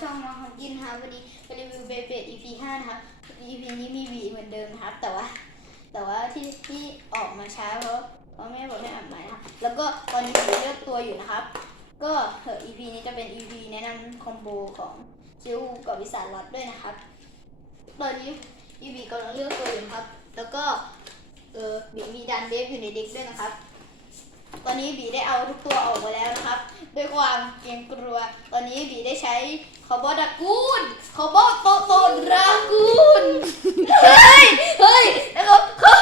ช่องน้องของกินนะครับวันนี้จะรีวิวเบเบด EP 5นะครับ EP นี้มีวีเหมือนเดิมนะครับ แต่ว่า แต่ว่าที่ที่ออกมาช้าเพราะเพราะแม่บอกให้อาบน้ำนะครับแล้วก็ตอนนี้ผมเลือกตัวอยู่นะครับ ก็เถอะ EP นี้จะเป็น EP แนะนำคอมโบของซิลกับวิสาลอดด้วยนะครับ ตอนนี้ EP กำลังเลือกตัวอยู่ครับ แล้วก็เออบีมีดันเดฟอยู่ในเด็กด้วยนะครับ ตอนนี้บีได้เอาทุกตัวออกมาแล้วนะครับ ด้วยความเกรงกลัว ตอนนี้บีได้ใช้คอบอดากูนคอบอโตโตดรากูนเฮ้ย เฮ้ยแล้วเขาเขา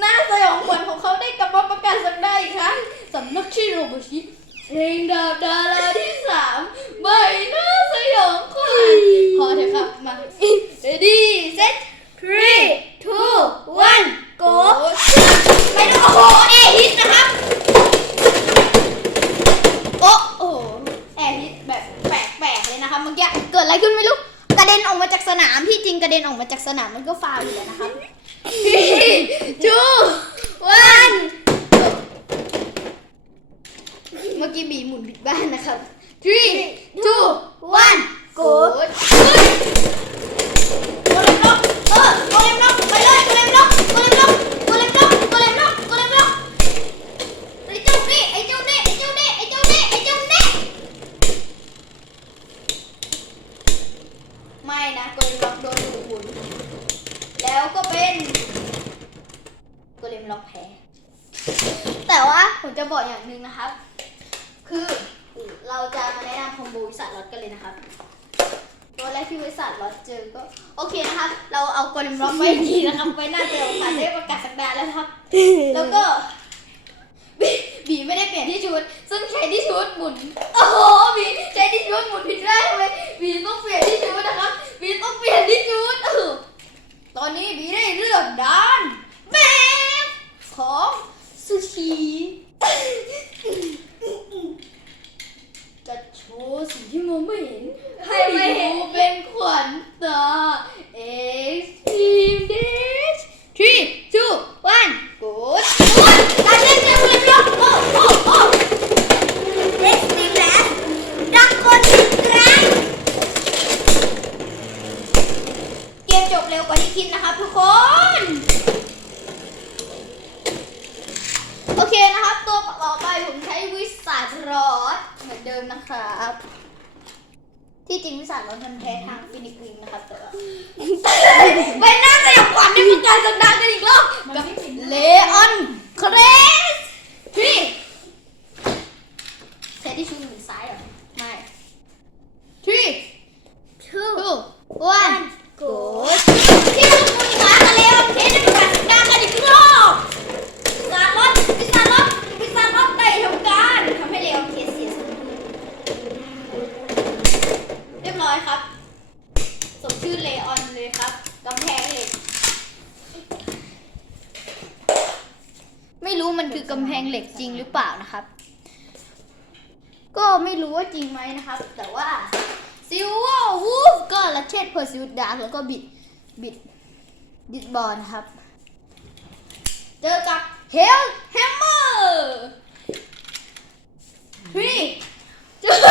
หน้าสยองขวัญของเขาได้กลับมาประกาศสักได้อีกครั้งสำนักชิโรบุชิเพลงดาบดาราที่สามใบหน้าสยองขวัญพอเถอะครับมา ready set three two one go ไม่ต้องโอ้โหเอฮิตนะครับ โอ้โหแอร์ฮิตแบบแปลกๆเลยนะคะเมื่อกี้เกิดอะไรขึ้นไม่รู้กระเด็นออกมาจากสนามที่จริงกระเด็นออกมาจากสนามมันก็ฟาวอยู่แล้วนะครับ three two one เมื่อกี้บีหมุนผิดบ้านนะครับ three two one go โกเลมล็อกเออโกเลมล็อกไปเลยโกเลมล็อกโกเลมล็อกโกเลมล็อกโกเลมล็อกโกเลมล็อกไอ้เจ้านี่ไอ้เจ้านี่ไอ้เจ้านี่ไอ้เจ้านี่ไอ้เจ้านี่ไม่นะโกเลมล็อกโดนดูดหมุนแล้วก็เป็นโกเลมล็อกแพ้แต่ว่าผมจะบ อกอย่างหนึ่งนะครับ คือเราจะมาแนะนำคอมโบวิสัทล็อตกันเลยนะครับ ตัวแรกที่บริษัทเราเจอก็ โอเคนะครับ เราเอากลมล็อกไว้ดีนะครับ ไว้หน้าเจอผ่านได้ประกาศสักดาแล้วนะครับ แล้วก็บีบีไม่ได้เปลี่ยนที่ชุด ซึ่งใช้ที่ชุดหมุน โอ้โหบีใช้ที่ชุดหมุนผิดได้ทำไมบีต้องเปลี่ยนที่ชุดนะครับบีต้องเปลี่ยนที่ชุดเออตอนนี้บีได้เลือกด้านแบบของซูชิ จะโชว์สิ่งที่มองไม่เห็น ให้ดูเป็นขวัญตา Extreme Dash three two one go การเล่นเกมเล่นล็อกโอ้โอ้โอ้ Extreme Dash ดักคนอีกครั้งเกมจบเร็วกว่าที่คิดนะครับทุกคน โอเคนะครับ ตัวต่อไปผมใช้วิสัทรอดเหมือนเดิมนะครับ ที่จริงวิสัทรอดมันแพ้ทางฟินิกวิงนะครับแต่ว่า ไปหน้าสยองขวัญได้ประกาศสักดากันอีกรอบกับเลออนเครสที่ใช้ที่ชูมือซ้ายเหรอ ไม่ three two one go ที่ชูมือขวากับเลออนเครสได้ประกาศสักดากันอีกรอบพิซซ่ารถพิซารถพิซารถได้ทำการทำให้เลโอเคสเสียสมดุลเรียบร้อยครับ สมชื่อเลออนเลยครับกำแพงเหล็ก ไม่รู้มันคือ กำแพงเหล็กจริงหรือเปล่านะครับ ก็ไม่รู้ว่าจริงไหมนะครับ แต่ว่าซิลเวอร์วูฟก็ละเชดเพอร์ซิวดาร์แล้วก็บิดบิดบิดบอลครับ เจอกับเฮลแฮมเมอร์ทรีจูใ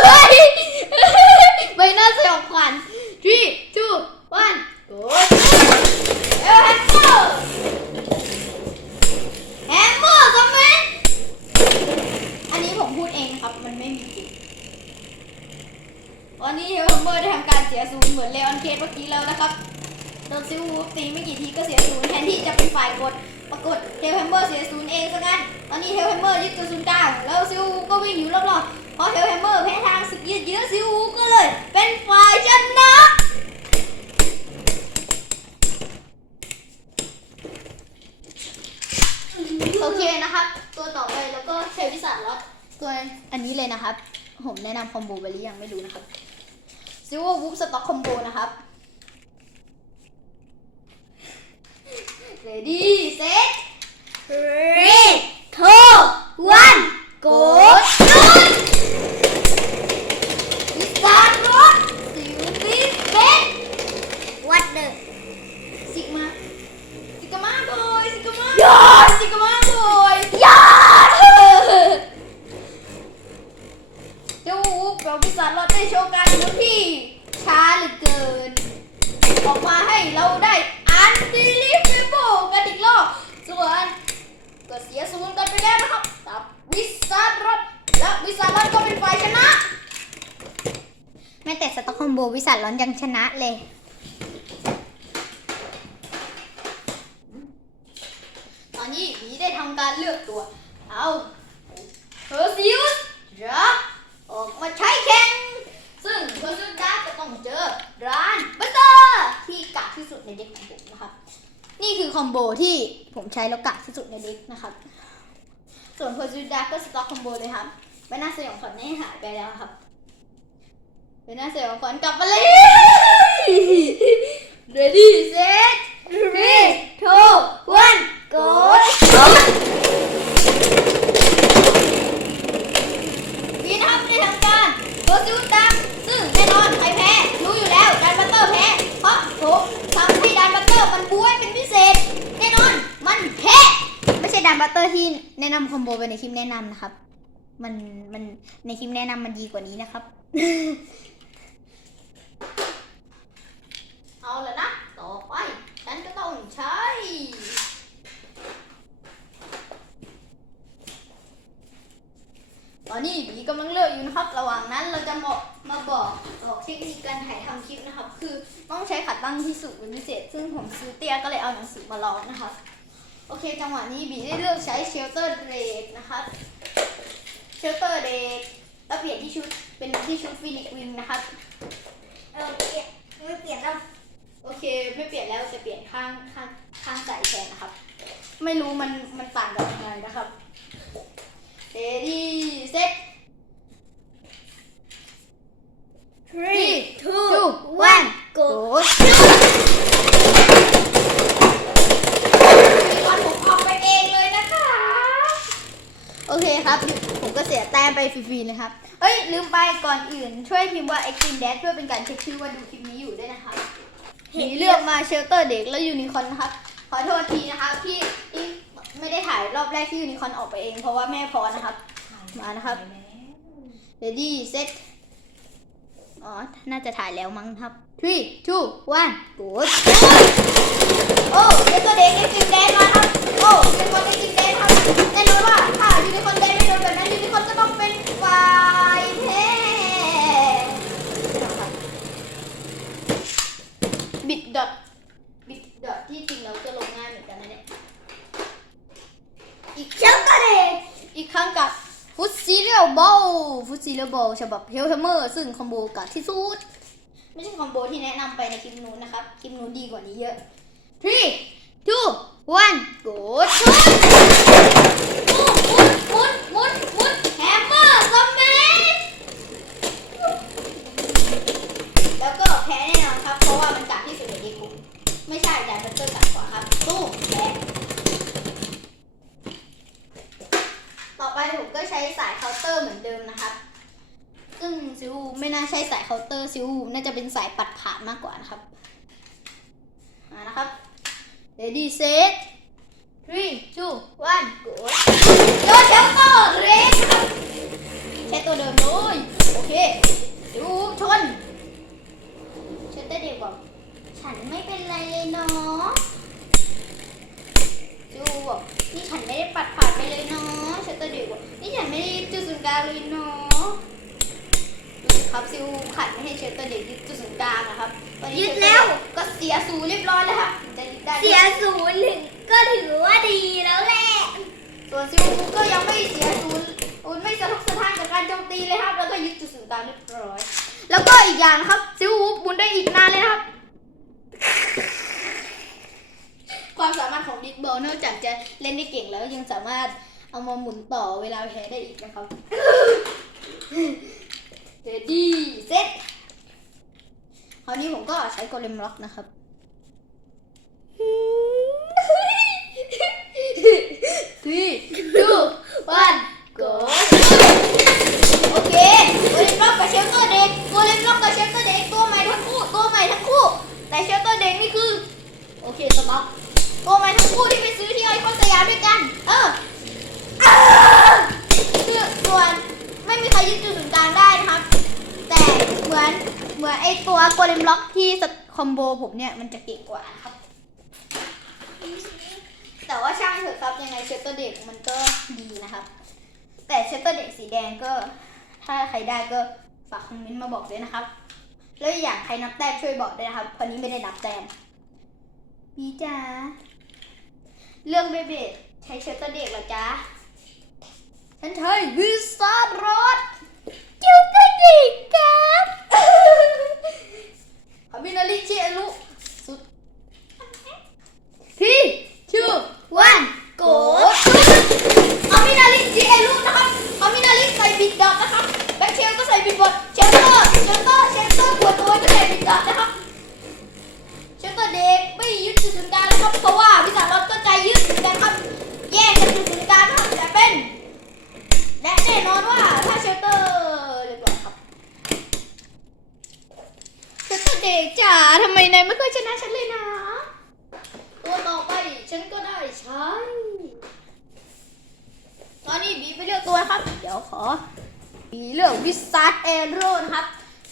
เป็นฝ่ายชนะ โอเคนะครับ ตัวต่อไปแล้วก็เชวิสันล็อตตัวอันนี้เลยนะครับ ผมแนะนำคอมโบไปหรือยังไม่รู้นะครับซิลวูฟสต็อกคอมโบนะครับ Ready, set, three, two, one, go! Shoot! Start run! Stupid Ben! What the? Sigma. Sigma boy, Sigma. Yeah! Sigma boy. Yeah! เจ้าวูบเราพิสานเราได้โชว์การ ที่ช้าเหลือเกิน ออกมาให้เราได้อันดีลิฟเบลกันอีกรอบส่วนก็เสียศูนย์กันไปแล้วนะครับกับวิสัทรถและวิสัทรถก็เป็นฝ่ายชนะ แม้แต่สต็อกโฮล์มโบวิสัทร้อนยังชนะเลย ตอนนี้หมีได้ทำการเลือกตัว เอาเพอร์ซิวส์จะออกมาใช้แข่ง ซึ่งเพอร์ซิวส์จะต้องเจอร้านบัตเตอร์ที่กักที่สุดในเด็กของผมนะครับ นี่คือคอมโบที่ผมใช้แล้วกักที่สุดในเด็กนะครับ ส่วนเพอร์ซิวส์ก็สต็อกคอมโบเลยครับใบหน้าสยองขวัญไม่หายไปแล้วครับ ใบหน้าสยองขวัญกลับมาเลย Ready set three two one go วีนะครับได้ทำการโดนซิวตัมซึ่งแน่นอนใครแพ้ รู้อยู่แล้วดันบัตเตอร์แพ้ เพราะผมทำให้ดันบัตเตอร์มันบวยเป็นพิเศษ แน่นอนมันแพ้ ไม่ใช่ดันบัตเตอร์ที่แนะนำคอมโบไปในคลิปแนะนำนะครับ มันมันในคลิปแนะนำมันดีกว่านี้นะครับ เอาละนะ ต่อไป ฉันก็ต้องใช้ตอนนี้บีกำลังเลือกอยู่นะครับ ระหว่างนั้นเราจะบอกมาบอกบอกเทคนิคการถ่ายทำคลิปนะครับ คือต้องใช้ขัดตั้งที่สูงเป็นพิเศษ ซึ่งผมซื้อเตี้ยก็เลยเอาหนังสือมาลองนะครับ โอเค จังหวะนี้บีได้เลือกใช้เชลเตอร์เดรกนะครับเชลเตอร์เดรกแล้วเปลี่ยนที่ชุดเป็นที่ชุดฟินิกวิงนะครับ เออเปลี่ยนไม่เปลี่ยนแล้ว โอเค ไม่เปลี่ยนแล้วจะเปลี่ยนข้างข้างข้างใส่แทนนะครับ ไม่รู้มันมันต่างกันยังไงนะครับ ready set three two one go มีวันผมออกไปเองเลยนะคะ โอเคครับ ผมก็เสียแต้มไปฟรีๆเลยครับ เอ้ย ลืมไปก่อนอื่นช่วยพิมพ์ว่า Extreme Dash เพื่อเป็นการเช็คชื่อว่าดูคลิปนี้อยู่ด้วยนะคะ มีเลือกมาเชลเตอร์เด็กและยูนิคอนนะครับ ขอโทษทีนะคะที่ที่ไม่ได้ถ่ายรอบแรกที่ยูนิคอนออกไปเองเพราะว่าแม่พอนะครับ มานะครับ ready set อ๋อ น่าจะถ่ายแล้วมั้งครับ three two one go โอ้เด็กตัวเด็กเอ็กซ์ตรีมแดนมาครับ โอ้เป็นคนเอ็กซ์ตรีมแดนครับแน่นอนว่าถ้ายูนิคอนแดนไม่โดนแบบนั้นยูนิ ลบอลฟุตซีเลบอลฉบับเฮลเทเมอร์ซึ่งคอมโบกับที่สุด ไม่ใช่คอมโบที่แนะนำไปในคลิปนู้นนะครับ คลิปนู้นดีกว่านี้เยอะ three two one go ชุดมุนหมุนหมุนแฮมเมอร์สมัแล้วก็แพ้แน่นอนครับ เพราะว่ามันกัดที่สุดในดีกุไม่ใช่แต่มันเตอร์กัดกว่าครับตู้แพ้ต่อไปผมก็ใช้สายเคาน์เตอร์เหมือนเดิมนะครับ ซึ่งซิวไม่น่าใช่สายเคาน์เตอร์ซิวน่าจะเป็นสายปัดผ่านมากกว่านะครับมานะครับ ready set three two one go โยนเชลเตอร์เรสครับใช้ตัวเดิมเลยโอเคซิวชนเชลเตอร์เด็กบอกฉันไม่เป็นไรเลยเนาะซิวบอกนี่ฉันไม่ได้ปัดผ่านไปเลยเนาะ ลางเลยเนาะดูสิครับซิลขัดไม่ให้เชลเตอร์เด็กยึดจุดศูนย์กลางนะครับตอนนี้ยึดเชตเตอร์แล้วเด็กก็เสียศูนย์เรียบร้อยแล้วค่ะจะยึดได้เสียศูนย์ถึงก็ถือว่าดีแล้วแหละ ส่วนซิลก็ยังไม่เสียศูนย์ศูนย์ไม่สะทกสะท้านกับการโจมตีเลยครับ แล้วก็ยึดจุดศูนย์กลางเรียบร้อย แล้วก็อีกอย่างนะครับซิลบุนได้อีกนานเลยนะครับ ความสามารถของดิสบอลนอกจากจะเล่นได้เก่งแล้วยังสามารถ เอามาหมุนต่อเวลาแพ้ได้อีกนะครับ ready set คราวนี้ผมก็ใช้โกเลมล็อกนะครับ three two one go โอเคโกเลมล็อกกับเชลเตอร์เด็กโกเลมล็อกกับเชลเตอร์เด็กตัวใหม่ทั้งคู่ตัวใหม่ทั้งคู่ แต่เชลเตอร์เด็กนี่คือ โอเคสต็อปตัวใหม่ทั้งคู่ที่ไปซื้อที่ไอคอนสยามด้วยกัน เอออ้า คือส่วนไม่มีใครยึดจุดศูนย์กลางได้นะครับ แต่เหมือนเหมือนไอตัวโกเลมล็อกที่สคอมโบผมเนี่ยมันจะเก่งกว่านะครับ แต่ว่าช่างเถอะครับยังไงเชตเตอร์เด็กมันก็ดีนะครับ แต่เชตเตอร์เด็กสีแดงก็ ถ้าใครได้ก็ฝากคอมเมนต์มาบอกด้วยนะครับ แล้วอย่างใครนับแต้มช่วยบอกด้วยนะครับคนนี้ไม่ได้นับแต้มบีจ้าเรื่องเบเบดใช้เชตเตอร์เด็กเหรอจ๊ะ ฉันใช้วิสาร์รถเชตเตอร์เด็กครับคามินาลิเชลุสุดที่ชื่อวันโกดคามินาลิเชลุนะครับคามินาลิใส่บิดดอกนะครับแบ็คเชลก็ใส่บิดบดเชลเตอร์เชลเตอร์เชลเตอร์ปวดตัวก็ใส่บิดดอกนะครับเชลเตอร์เด็กไม่ยึดจุดศูนย์กลางนะครับเพราะว่าวิสารถก็ใจยึดเหมือนกันครับ แยกจากจุดศูนย์กลางนะครับจะเป็น และแน่นอนว่าถ้าเชลเตอร์เรียบร้อยครับ เชลเตอร์เด็ก จ๋าทำไมนายไม่เคยชนะฉันเลยนะ ตัวต่อไปฉันก็ได้ใช้ตอนนี้บีไปเลือกตัวครับ เดี๋ยวขอบีเลือกวิสาร์เอโร่นะครับ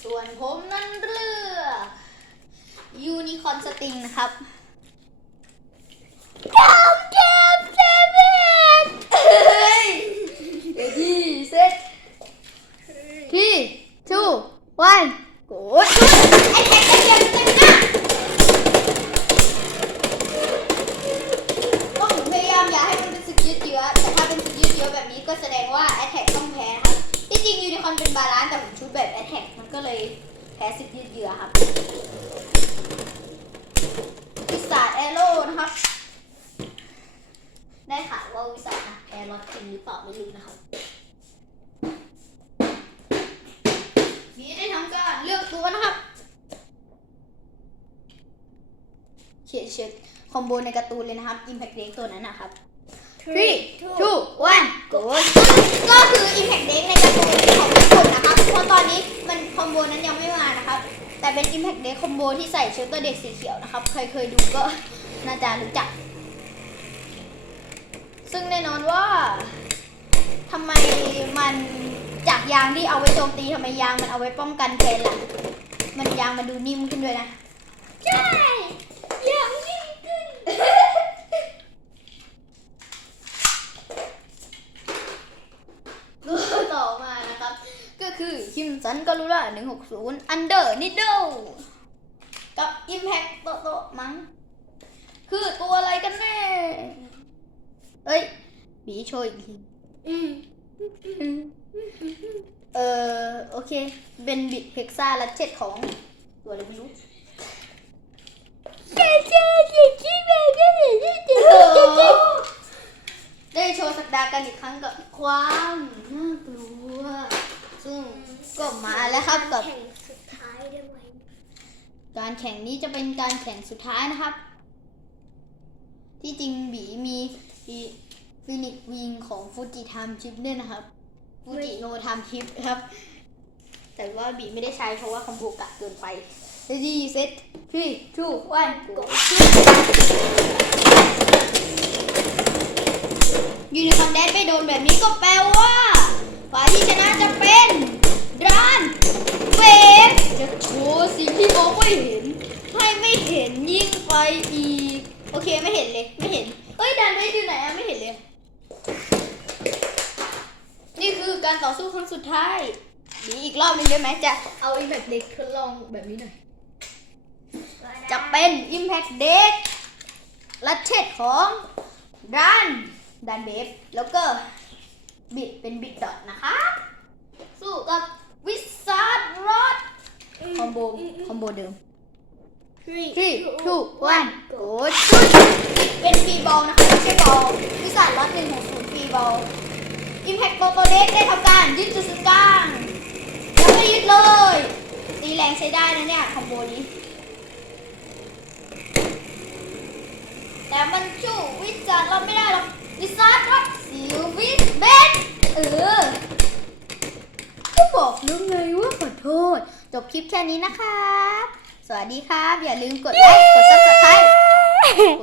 ส่วนผมนั้นเลือกยูนิคอนสติงนะครับกามเกมเซเว่นเฮ้ยเอดี้เซตที่ทูวันโกด ไอ้แท็กไอ้เกมเต็มหน้าต้องพยายามอย่าให้มันเป็นสึกยืดเยื้อแต่ถ้าเป็นสึกยืดเยื้อแบบนี้ก็แสดงว่าแอ t แทกต้องแพ้นะครับที่จริงยูนิคอนเป็นบาลานซ์แต่ผมชุดแบบแอ t แทกมันก็เลยแพ้สึกยืดเยื้อครับวิสาแอโร่นะครับ ได้ค่ะว่าวิสาแอโร่จริงหรือเปล่าไม่รู้นะครับนี่ได้ทำการเลือกตัวนะครับ เขียนเช็ดคอมโบในการ์ตูนเลยนะครับ Impact Deck ตัวนั้นนะครับ three two one go ก็คือ Impact Deck ในการ์ตูนของญี่ปุ่นนะครับเพราะตอนนี้มันคอมโบนั้นยังไม่มานะครับ แต่เป็น Impact Deck คอมโบที่ใส่เชลเตอร์เด็กสีเขียวนะครับ ใครเคยดูก็น่าจะรู้จัก ซึ่งแน่นอนว่าทำไมมันจากยางที่เอาไว้โจมตีทำไมยางมันเอาไว้ป้องกันแทนล่ะ มันยางมันดูนิ่มขึ้นด้วยนะ ใช่ คือคิมซันก็รู้ละหนึ่งหกศูนย์อันเดอร์นิดกับ impact โตโตมั้ง คือตัวอะไรกันแน่เอ้ยบีโชยอีกทีเออโอเค เป็นบิดเพ็กซ่าและเช็ดของ ตัวอะไรไม่รู้ได้โชว์สัปดาห์กันอีกครั้งกับความน่ากลัว ซึ่งก็มาแล้วครับกับแข่งสุดท้ายได้ไหมการแข่งนี้จะเป็นการแข่งสุดท้ายนะครับ ที่จริงบีมีฟินิกวิงของฟูจิไทม์ชิปเนี่ยนะครับฟูจิโนไทม์ชิปครับ แต่ว่าบีไม่ได้ใช้เพราะว่าคอมโบกะเกินไป ready set three two one go ยูนิคอนแดนไปโดนแบบนี้ก็แปลว่า ที่ชนะจะเป็นร้านเฟสจะโชว์สิ่งที่มองไม่เห็น ให้ไม่เห็นยิ่งไปอีก โอเคไม่เห็นเลยไม่เห็น เอ้ยดันไว้อยู่ไหนอะไม่เห็นเลย นี่คือการต่อสู้ครั้งสุดท้ายมีอีกรอบนึงได้ไหมจะเอาอีแบบเด็กทดลองแบบนี้หน่อย จะเป็น Impact Deck ลัดเช็ดของดันดันเบฟแล้วก็ บิดเป็นบิดดอทนะคะ สู้กับวิสาร์รอดคอมโบคอมโบเดิม three three two one go เป็นฟรีบอลนะคะไม่ใช่บอลวิสาร์รอดหนึ่งหกศูนย์ฟรีบอล Impact โตโตเด็กได้ทำการยึดจุดศูนย์กลางยังไม่ยึดเลย ตีแรงใช้ได้นะเนี่ยคอมโบนี้ แต่มันสู้วิจารณ์เราไม่ได้หรอกวิจารณ์รับสิววิสเบน เออ ก็บอกแล้วไงว่าขอโทษ จบคลิปแค่นี้นะครับ สวัสดีครับ อย่าลืมกดไลค์ กด subscribe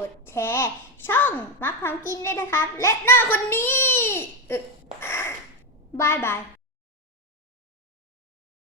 กดแชร์ ช่องมักความกินด้วยนะครับ และหน้าคนนี้บายบาย